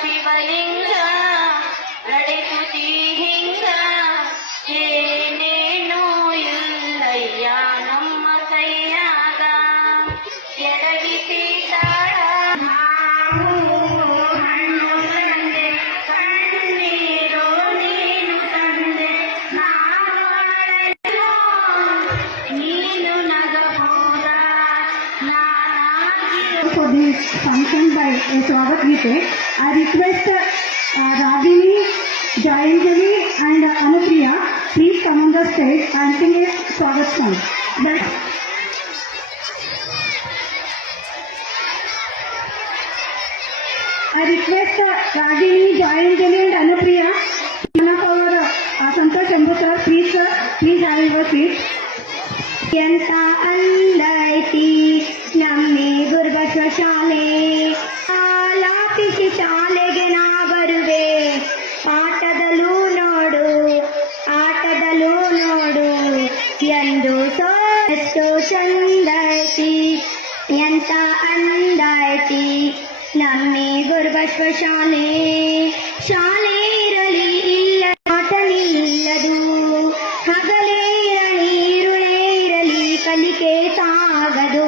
ಶಿವಲಿಂಗ ನಡೆಸುತ್ತಿ ಹಿಂಗ ಏನೇನೋ ಇಲ್ಲಯ್ಯ ನಮ್ಮ ಕೈಯಾಗ ಎಡವಿಸಿ ತಾಳ ಹಣ್ಣು ತಂದೆ ಕಣ್ಣೀರು ನೀನು ತಂದೆ ನೀನು ನಗಬೋದ For this function by Swagat Gite, I request Ragini, Jayanjali and Anupriya, please come on the stage and sing a Swagat song. I request Ragini, Jayanjali and Anupriya, one of our Santosh Shambhu sir, please have your seat. ಎಂತ ಅಂದೈತಿ ನಮ್ಮಿ ಗುರುಬಸವ ಶಾಲೆ ಲಾಪಿಸಿ ಶಾಲೆಗೆ ನಾ ಬರುವೆ ಆಟದಲ್ಲೂ ನೋಡು ಎಂದು ಎಷ್ಟು ಚಂದೈತಿ ಎಂತ ಅಂದೈತಿ ನಮ್ಮಿ ಗುರುಬಸವ ಶಾಲೆ ಶಾಲೆ ಇರಲಿ ಇಲ್ಲ ಆಟ ನಿಲ್ಲದು ಹಗಲೇ ಕಲಿಕೆ ಸಾಗದು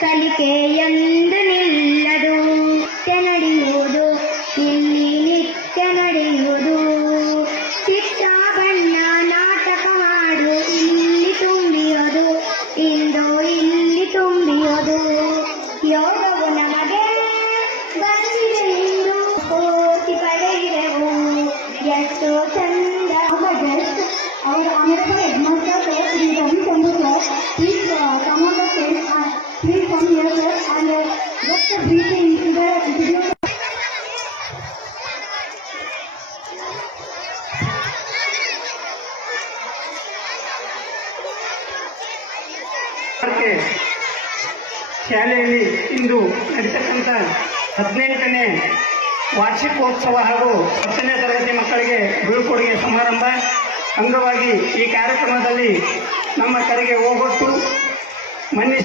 ಕಲಿಕೆ ಎಂದು ನಿಲ್ಲದು ನಡೆಯುವುದು ಇಲ್ಲಿ ನಿತ್ಯ ನಡೆಯುವುದು ಚಿಕ್ಕ ಬಣ್ಣ ನಾಟಕ ಮಾಡು ಇಲ್ಲಿ ತುಂಬಿಯೋದು ಇಂದು ಇಲ್ಲಿ ತುಂಬಿಯೋದು ಯೋಗವು ನಮಗೆ ಬಂದಿದೆ ಇಂದು ಕೋಟಿ ಪಡೆಯಿರೆವು ಎಷ್ಟೋ ಚಂದ our honorable headmaster sir, Sri Ravi Chandra sir, please come on the stage and please come here sir and just a brief into the video. ಶಾಲೆಯಲ್ಲಿ ಇಂದು ನಡೆಸತಕ್ಕಂಥ 18ನೇ ವಾರ್ಷಿಕೋತ್ಸವ ಹಾಗೂ 10ನೇ ತರಗತಿ ಮಕ್ಕಳಿಗೆ ಬೀಳ್ಕೊಡುಗೆ ಸಮಾರಂಭ ಅಂಗವಾಗಿ ಈ ಕಾರ್ಯಕ್ರಮದಲ್ಲಿ ನಮ್ಮ ಕರೆಗೆ ಹೋಗೊಟ್ಟು ಮನ್ನಿಸಿ